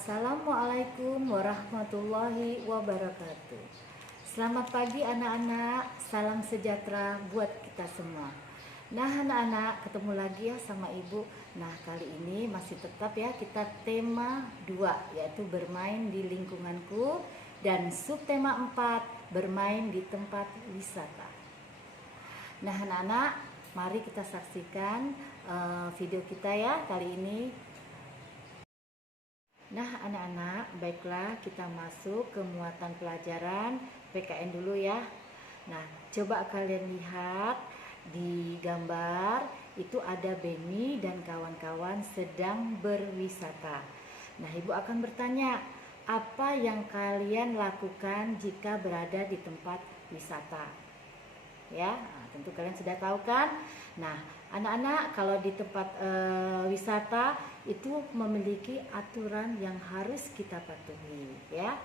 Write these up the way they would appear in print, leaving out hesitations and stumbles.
Assalamualaikum warahmatullahi wabarakatuh. Selamat pagi anak-anak, salam sejahtera buat kita semua. Nah anak-anak, ketemu lagi ya sama ibu. Nah kali ini masih tetap ya kita tema 2, yaitu bermain di lingkunganku, dan subtema 4, bermain di tempat wisata. Nah anak-anak, mari kita saksikan video kita ya kali ini. Nah anak-anak, baiklah kita masuk ke muatan pelajaran PKN dulu ya. Nah coba kalian lihat di gambar, itu ada Beni dan kawan-kawan sedang berwisata. Nah ibu akan bertanya, apa yang kalian lakukan jika berada di tempat wisata? Ya, nah, tentu kalian sudah tahu kan. Nah anak-anak, kalau di tempat wisata itu memiliki aturan yang harus kita patuhi ya.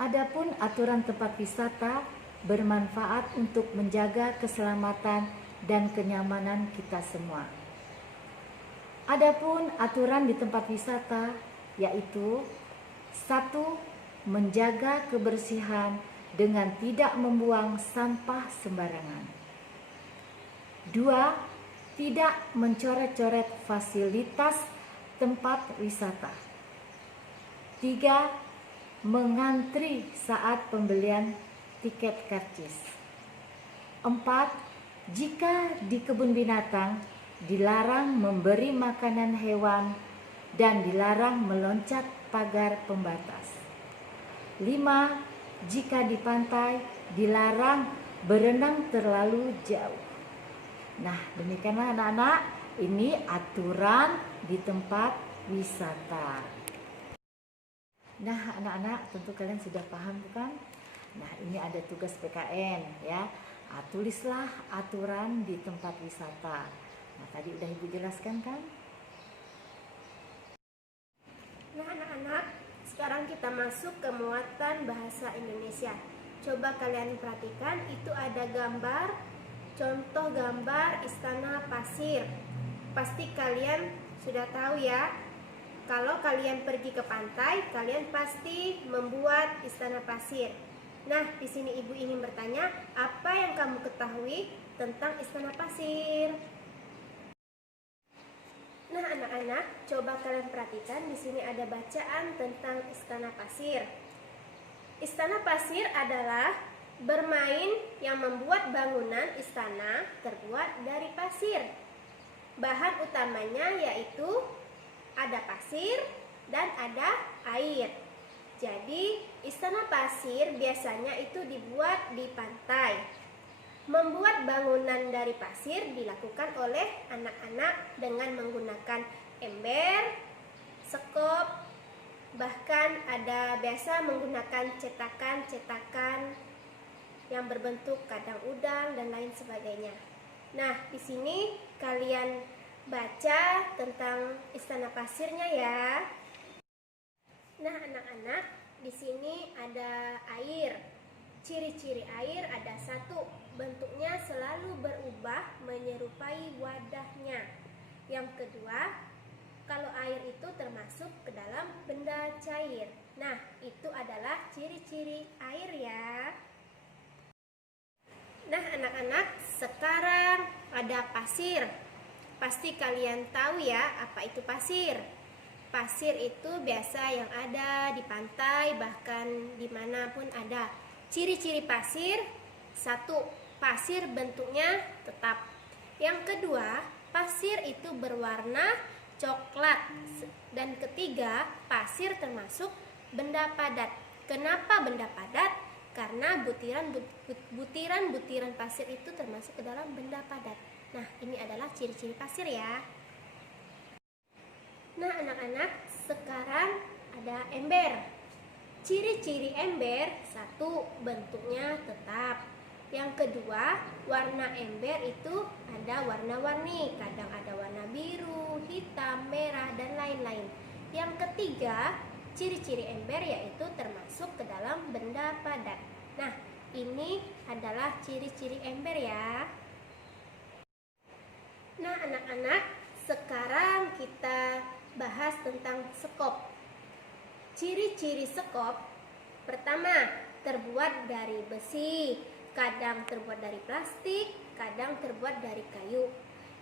Adapun aturan tempat wisata bermanfaat untuk menjaga keselamatan dan kenyamanan kita semua. Adapun aturan di tempat wisata yaitu 1. Menjaga kebersihan dengan tidak membuang sampah sembarangan. 2. Tidak mencoret-coret fasilitas tempat wisata. 3. Mengantri saat pembelian tiket karcis. 4. Jika di kebun binatang dilarang memberi makanan hewan dan dilarang meloncat pagar pembatas. 5. Jika di pantai dilarang berenang terlalu jauh. Nah demikianlah anak-anak, ini aturan di tempat wisata. Nah anak-anak, tentu kalian sudah paham bukan? Nah ini ada tugas PKN ya. Tulislah aturan di tempat wisata. Nah tadi udah ibu jelaskan kan? Nah anak-anak, sekarang kita masuk ke muatan bahasa Indonesia. Coba kalian perhatikan, itu ada gambar, contoh gambar istana pasir. Pasti kalian sudah tahu ya, kalau kalian pergi ke pantai, kalian pasti membuat istana pasir. Nah, di sini ibu ingin bertanya, apa yang kamu ketahui tentang istana pasir? Nah, anak-anak, coba kalian perhatikan, di sini ada bacaan tentang istana pasir. Istana pasir adalah bermain yang membuat bangunan istana terbuat dari pasir. Bahan utamanya yaitu ada pasir dan ada air. Jadi, istana pasir biasanya itu dibuat di pantai. Membuat bangunan dari pasir dilakukan oleh anak-anak dengan menggunakan ember, sekop, bahkan ada biasa menggunakan cetakan-cetakan yang berbentuk kandang udang dan lain sebagainya. Nah, di sini kalian baca tentang istana pasirnya ya. Nah, anak-anak, di sini ada air. Ciri-ciri air ada 1, bentuknya selalu berubah menyerupai wadahnya. Yang kedua, kalau air itu termasuk ke dalam benda cair. Nah, itu adalah ciri-ciri air ya. Nah anak-anak, sekarang ada pasir. Pasti kalian tahu ya apa itu pasir. Pasir itu biasa yang ada di pantai, bahkan dimanapun ada. Ciri-ciri pasir, 1. Pasir bentuknya tetap. Yang kedua, pasir itu berwarna coklat. Dan ketiga, pasir termasuk benda padat. Kenapa benda padat? Karena butiran-butiran pasir itu termasuk ke dalam benda padat. Nah, ini adalah ciri-ciri pasir ya. Nah, anak-anak, sekarang ada ember. Ciri-ciri ember, 1. Bentuknya tetap. Yang kedua, warna ember itu ada warna-warni. Kadang ada warna biru, hitam, merah, dan lain-lain. Yang ketiga, ciri-ciri ember yaitu termasuk ke dalam benda padat. Nah, ini adalah ciri-ciri ember ya. Nah, anak-anak, sekarang kita bahas tentang sekop. Ciri-ciri sekop: pertama, terbuat dari besi, kadang terbuat dari plastik, kadang terbuat dari kayu.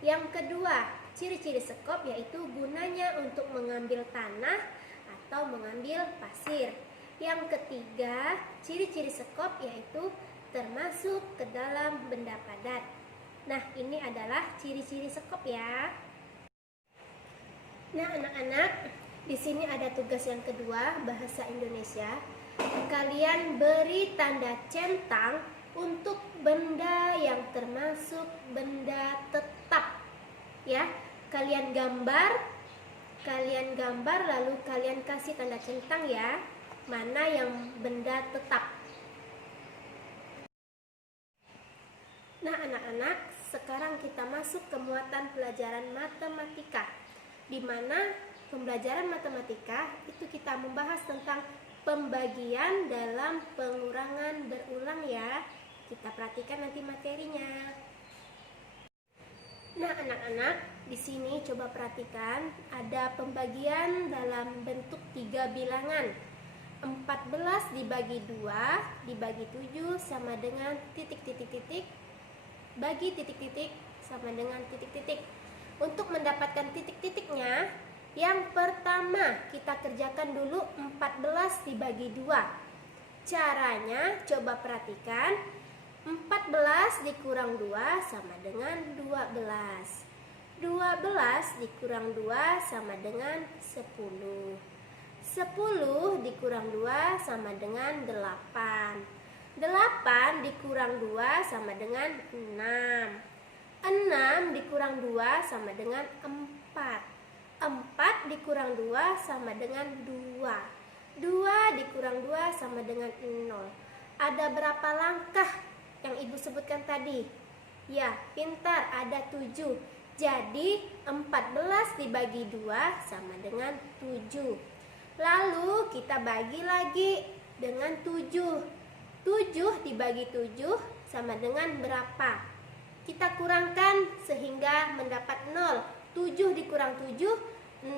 Yang kedua, ciri-ciri sekop yaitu gunanya untuk mengambil tanah atau mengambil pasir. Yang ketiga, ciri-ciri sekop yaitu termasuk ke dalam benda padat. Nah, ini adalah ciri-ciri sekop ya. Nah, anak-anak, di sini ada tugas yang kedua, bahasa Indonesia. Kalian beri tanda centang untuk benda yang termasuk benda tetap. Ya, kalian gambar lalu kalian kasih tanda centang ya, mana yang benda tetap. Nah, anak-anak, sekarang kita masuk ke muatan pelajaran matematika, di mana pembelajaran matematika itu kita membahas tentang pembagian dalam pengurangan berulang ya. Kita perhatikan nanti materinya. Nah, anak-anak, di sini coba perhatikan ada pembagian dalam bentuk 3 bilangan. 14 dibagi 2 dibagi 7 sama dengan titik-titik-titik bagi titik-titik sama dengan titik-titik. Untuk mendapatkan titik-titiknya, yang pertama kita kerjakan dulu 14 dibagi 2. Caranya coba perhatikan. 14 dikurang 2 sama dengan 12. 12 dikurang 2 sama dengan 10. 10 dikurang 2 sama dengan 8. 8 dikurang 2 sama dengan 6. 6 dikurang 2 sama dengan 4. 4 dikurang 2 sama dengan 2. 2 dikurang 2 sama dengan 0. Ada berapa langkah yang ibu sebutkan tadi? Ya, pintar, ada 7. Jadi 14 dibagi 2 sama dengan 7. Lalu kita bagi lagi dengan 7. 7 dibagi 7 sama dengan berapa? Kita kurangkan sehingga mendapat 0. 7 dikurang 7,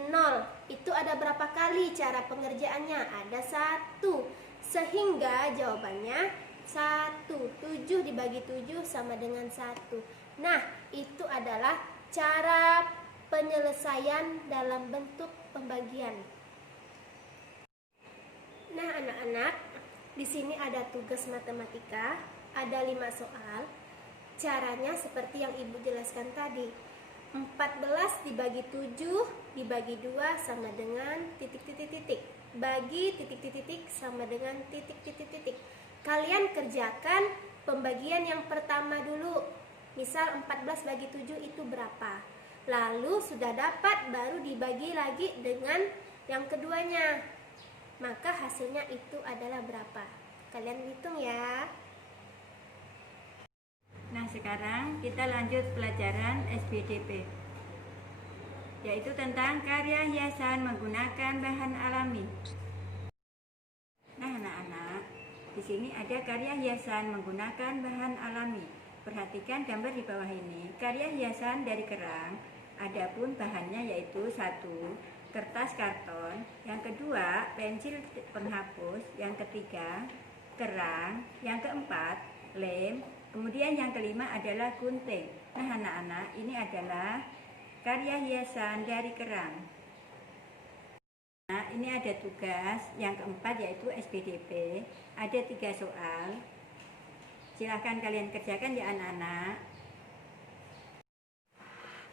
0. Itu ada berapa kali cara pengerjaannya? Ada 1. Sehingga jawabannya 1. 7 dibagi 7 sama dengan 1. Nah, itu adalah cara penyelesaian dalam bentuk pembagian. Nah, anak-anak, di sini ada tugas matematika, ada 5 soal. Caranya seperti yang ibu jelaskan tadi. 14 dibagi 7 dibagi 2 sama dengan titik-titik-titik. Bagi titik-titik-titik sama dengan titik-titik-titik. Kalian kerjakan pembagian yang pertama dulu. Misal 14 bagi 7 itu berapa? Lalu sudah dapat baru dibagi lagi dengan yang keduanya. Maka hasilnya itu adalah berapa? Kalian hitung ya. Nah, sekarang kita lanjut pelajaran SPDP, yaitu tentang karya hiasan menggunakan bahan alami. Nah, anak-anak, di sini ada karya hiasan menggunakan bahan alami. Perhatikan gambar di bawah ini. Karya hiasan dari kerang, adapun bahannya yaitu 1. Kertas karton, yang kedua pensil penghapus, yang ketiga kerang, yang keempat lem, kemudian yang kelima adalah gunting. Nah, anak-anak, ini adalah karya hiasan dari kerang. Nah, ini ada tugas yang keempat yaitu SPDP. Ada 3 soal. Silahkan kalian kerjakan ya anak-anak.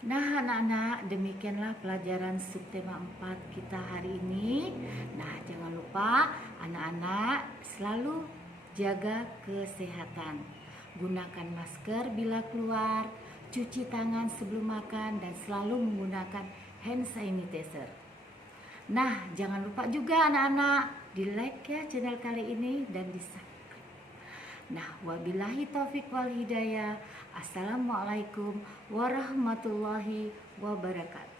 Nah, anak-anak, demikianlah pelajaran subtema 4 kita hari ini. Nah, jangan lupa anak-anak selalu jaga kesehatan. Gunakan masker bila keluar, cuci tangan sebelum makan, dan selalu menggunakan hand sanitizer. Nah, jangan lupa juga anak-anak di like ya channel kali ini dan di subscribe. Nah, wabillahi taufik wal hidayah. Assalamualaikum warahmatullahi wabarakatuh.